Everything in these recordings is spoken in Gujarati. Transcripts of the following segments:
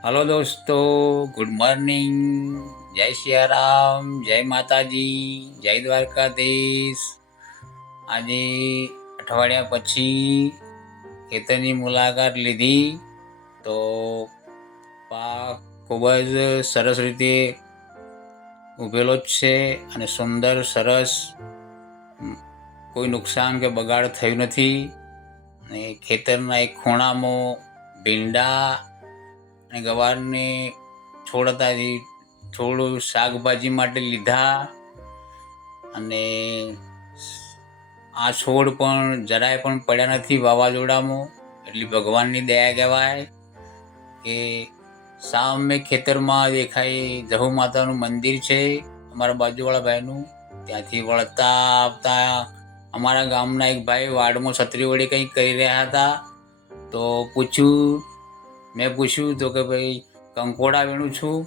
હલો દોસ્તો, ગુડ મોર્નિંગ. જય સિયારામ, જય માતાજી, જય દ્વારકાધીશ. આજે અઠવાડિયા પછી ખેતરની મુલાકાત લીધી તો પાક ખૂબ જ સરસ રીતે ઉભેલો જ છે અને સુંદર સરસ, કોઈ નુકસાન કે બગાડ થયું નથી. અને ખેતરના એક ખૂણામાં ભીંડા અને ગવારને છોડ હતા, જે થોડું શાકભાજી માટે લીધા. અને આ છોડ પણ જરાય પણ પડ્યા નથી વાવાઝોડામાં, એટલી ભગવાનની દયા કહેવાય. કે સામે ખેતરમાં દેખાય જહુ માતાનું મંદિર છે, અમારા બાજુવાળા ભાઈનું. ત્યાંથી વળતા આવતા અમારા ગામના એક ભાઈ વાડમાં છત્રી વડે કંઈક કરી રહ્યા હતા. તો મેં પૂછ્યું તો કે ભાઈ કંકોડા વીણું છું.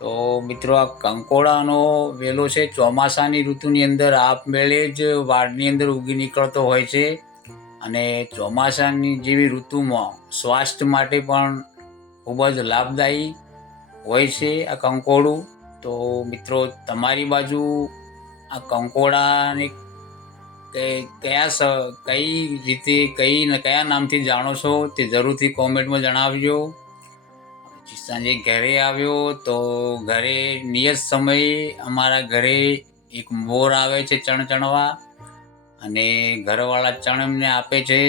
તો મિત્રો, આ કંકોડાનો વેલો છે, ચોમાસાની ઋતુની અંદર આપમેળે જ વાડની અંદર ઉગી નીકળતો હોય છે. અને ચોમાસાની જેવી ઋતુમાં સ્વાસ્થ્ય માટે પણ ખૂબ જ લાભદાયી હોય છે આ કંકોડું. તો મિત્રો, તમારી બાજુ આ કંકોડાને કયા નામથી જાણો છો તે જરૂરથી કોમેન્ટમાં જણાવજો. સાંજે ઘરે આવ્યો તો ઘરે નિયત સમયે અમારા ઘરે એક મોર આવે છે ચણવા, અને ઘરવાળા ચણ એમને આપે છે.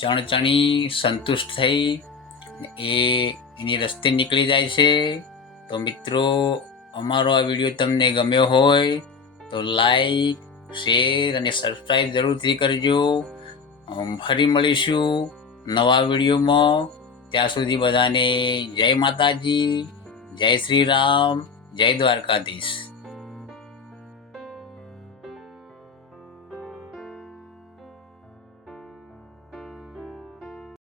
ચણી સંતુષ્ટ થઈ એની રસ્તે નીકળી જાય છે. તો મિત્રો, અમારો આ વિડીયો તમને ગમ્યો હોય તો લાઈક, શેર અને સબસ્ક્રાઈબ જરૂરથી કરજો. ફરી મળીશું નવા વિડીયોમાં. ત્યાં સુધી બધાને જય માતાજી, જય શ્રી રામ, જય દ્વારકાધીશ.